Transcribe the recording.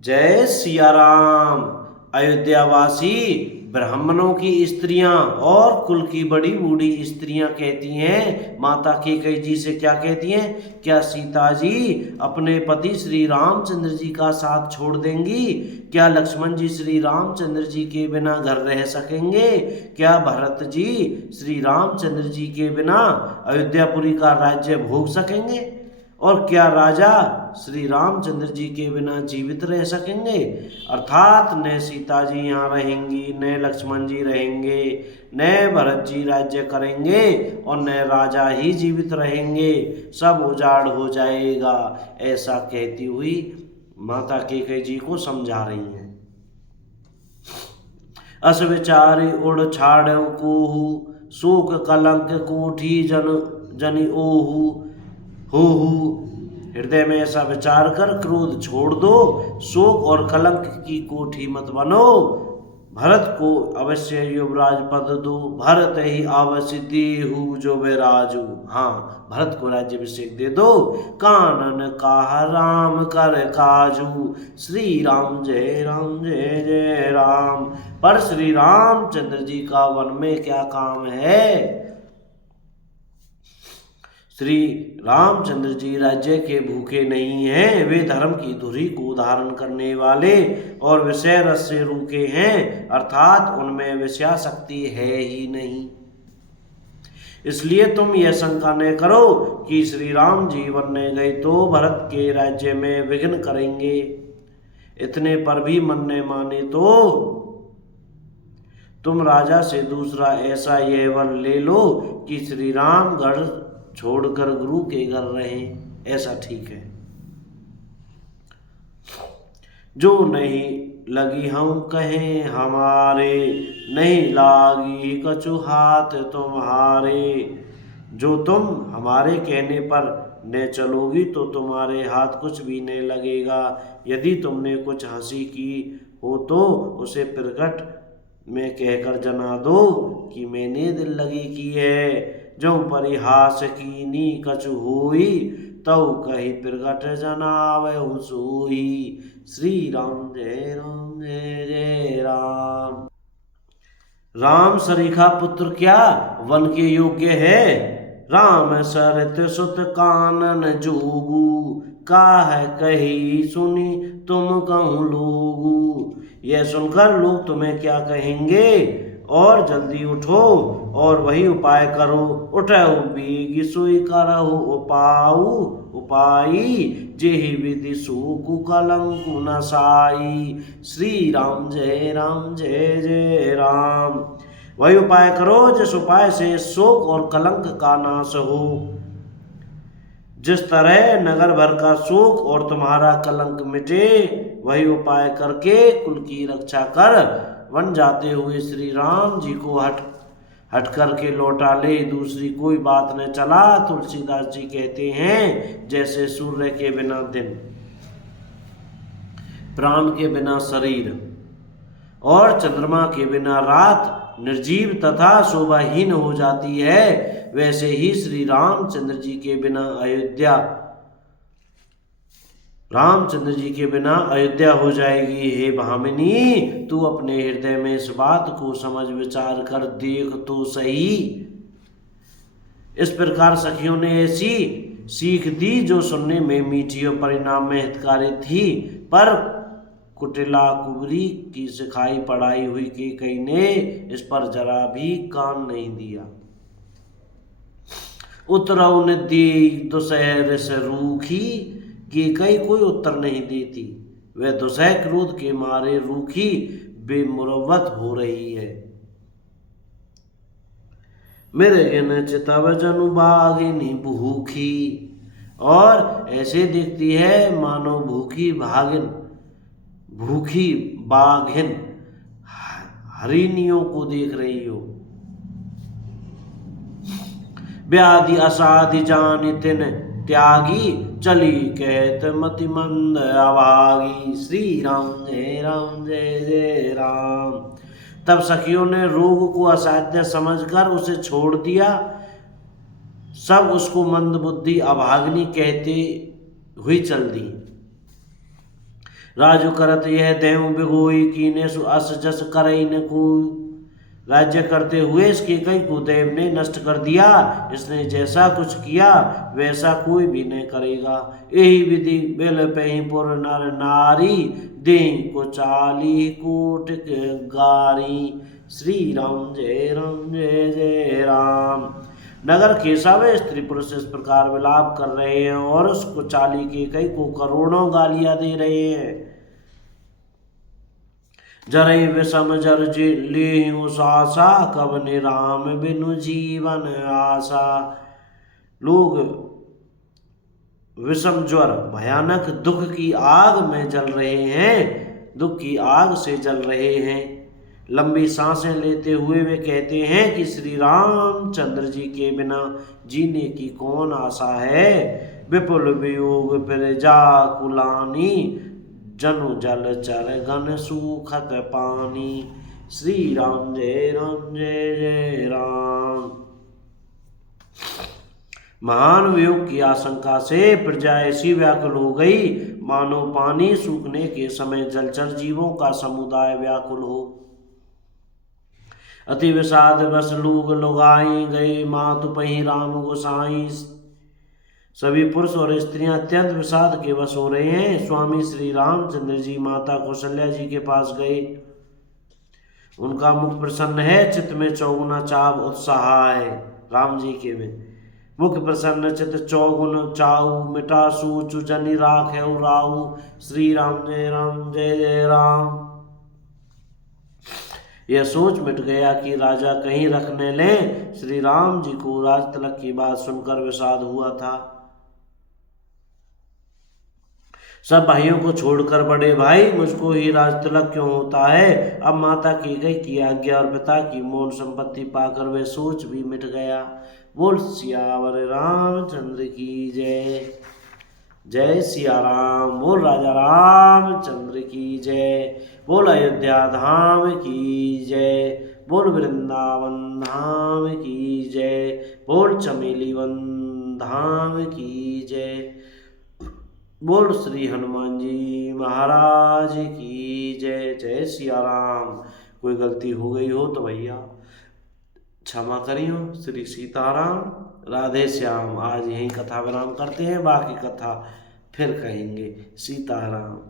जय सिया राम। अयोध्यावासी ब्राह्मणों की स्त्रियां और कुल की बड़ी बूढ़ी स्त्रियां कहती हैं, माता कैकेयी जी से क्या कहती हैं, क्या सीता जी अपने पति श्री रामचंद्र जी का साथ छोड़ देंगी? क्या लक्ष्मण जी श्री रामचंद्र जी के बिना घर रह सकेंगे? क्या भरत जी श्री रामचंद्र जी के बिना अयोध्यापुरी का राज्य भोग सकेंगे? और क्या राजा श्री रामचंद्र जी के बिना जीवित रह सकेंगे? अर्थात न सीता जी यहाँ रहेंगी, न लक्ष्मण जी रहेंगे, न भरत जी राज्य करेंगे और न राजा ही जीवित रहेंगे, सब उजाड़ हो जाएगा। ऐसा कहती हुई माता कैकेयी जी को समझा रही हैं। अस विचारी उड़ छाड़ऊ कोहू, शोक कलंक कोठी जनि ओहू हो। हृदय में ऐसा विचार कर क्रोध छोड़ दो, शोक और कलंक की कोठी मत बनो। भरत को अवश्य युवराज पद दो, भरत ही अवश्य देहु जो विराजू। हाँ, भरत को राज्याभिषेक दे दो। कानन कहा राम कर काजू, श्री राम जय जय राम। पर श्री रामचंद्र जी का वन में क्या काम है? श्री रामचंद्र जी राज्य के भूखे नहीं हैं, वे धर्म की धुरी को धारण करने वाले और विषय रस से रूखे हैं, अर्थात उनमें विषयाशक्ति है ही नहीं। इसलिए तुम यह शंका न करो कि श्री राम जी बनने गए तो भरत के राज्य में विघ्न करेंगे। इतने पर भी मन ने माने तो तुम राजा से दूसरा ऐसा यह वर ले लो कि श्री राम गढ़ छोड़कर गुरु के घर रहें, ऐसा ठीक है। जो नहीं लगी हम कहें हमारे, नहीं लागी कछु हाथ तुम्हारे। जो तुम हमारे कहने पर न चलोगी तो तुम्हारे हाथ कुछ भी नहीं लगेगा। यदि तुमने कुछ हंसी की हो तो उसे प्रकट में कहकर जना दो कि मैंने दिल लगी की है। जो परिहास कीनी कछु होई, तौ कही प्रगट जनावहु सोई। श्री राम जय जय राम। राम सरीखा पुत्र क्या वन के योग्य है? राम सरित सुत कानन जोगू, काहे कही सुनी तुम कहूँ लोगू। यह सुनकर लोग तुम्हें क्या कहेंगे? और जल्दी उठो और वही उपाय करो। उठऊ बीगी सोई करहु उपाऊ, उपाई जेहि विधि सूकु कलंकु नसाई। श्री राम जय जय राम। वही उपाय करो जिस उपाय से शोक और कलंक का नाश हो। जिस तरह नगर भर का शोक और तुम्हारा कलंक मिटे, वही उपाय करके कुल की रक्षा कर वन जाते हुए श्री राम जी को हट करके लौटा ले। दूसरी कोई बात न चला। तुलसीदास जी कहते हैं, जैसे सूर्य के बिना दिन, प्राण के बिना शरीर और चंद्रमा के बिना रात निर्जीव तथा शोभाहीन हो जाती है, वैसे ही श्री रामचंद्र जी के बिना अयोध्या हो जाएगी। हे भामिनी, तू अपने हृदय में इस बात को समझ विचार कर देख तो सही। इस प्रकार सखियों ने ऐसी सीख दी जो सुनने में मीठी और परिणाम में हितकारी थी, पर कुटिला कुबरी की सिखाई पढ़ाई हुई कैकेयी ने इस पर जरा भी कान नहीं दिया। उतरऊ निधि दुसह से रूखी, कैकेयी कोई उत्तर नहीं देती। वह दुसह क्रोध के मारे रूखी बेमुरवत हो रही है। मेरे गिन चितव जनु बाघिनी भूखी, और ऐसे दिखती है मानो भूखी बाघिन हरिणियों को देख रही हो। व्याधि असाधि जानि तिन त्यागी, चली कहत मति मंद अभागी। श्री राम जय जय राम। तब सखियों ने रोग को असाध्य समझकर उसे छोड़ दिया। सब उसको मंद बुद्धि अभागिनी कहते हुई चल दी। राजु करत यह देव बिगोई, कीने सु अस जस करई न कोई। राज्य करते हुए इसके कई को देव ने नष्ट कर दिया, इसने जैसा कुछ किया वैसा कोई भी नहीं करेगा। यही विधि बेल पही पुर नर नारी, दे को 40 कोट गारी। श्री राम जय जय राम। नगर केसा में स्त्री पुरुष इस प्रकार विलाप कर रहे हैं और उसको 40 के कई को करोड़ों गालियां दे रहे हैं। जरई विषम जर लीहु सासा, कब निराम बिनु जीवन आशा। लोग विषम ज्वर भयानक दुख की आग में जल रहे हैं, दुख की आग से जल रहे हैं। लंबी सांसें लेते हुए वे कहते हैं कि श्री रामचंद्र जी के बिना जीने की कौन आशा है। विपुल वियोग फिर जाकुलानी, जनु जल चर गन सूखत पानी। श्री राम जय जय राम। महान वियोग की आशंका से प्रजा ऐसी व्याकुल हो गई मानो पानी सूखने के समय जलचर जीवों का समुदाय व्याकुल हो। अति विषाद बस लोग लुगाई गई, मातु पही राम गोसाई। सभी पुरुष और स्त्रियां अत्यंत विषाद के वश हो रहे हैं। स्वामी श्री रामचंद्र जी माता कौशल्या जी के पास गए। उनका मुख प्रसन्न है, चित्त में चौगुना चाव उत्साह है। राम जी के में मुख प्रसन्न चित्त चौगुन चाऊ, मिटा सूच जनि राख है राऊ। श्री राम जय जय राम। यह सोच मिट गया कि राजा कहीं रखने लें। श्री राम जी को राज तिलक की बात सुनकर विषाद हुआ था। सब भाइयों को छोड़कर बड़े भाई मुझको ही राज तिलक क्यों होता है। अब माता की गई की आज्ञा और पिता की मौन संपत्ति पाकर वह सोच भी मिट गया। बोल सियावर रामचंद्र की जय। जय सिया राम। बोल राजा रामचंद्र की जय। बोल अयोध्या धाम की जय। बोल वृंदावन धाम की जय। बोल चमेली वन धाम की जय। बोल श्री हनुमान जी महाराज की जय। जय सिया राम। कोई गलती हो गई हो तो भैया क्षमा करियो। श्री सीताराम। राधे श्याम। आज यही कथा विराम करते हैं, बाकी कथा फिर कहेंगे। सीताराम।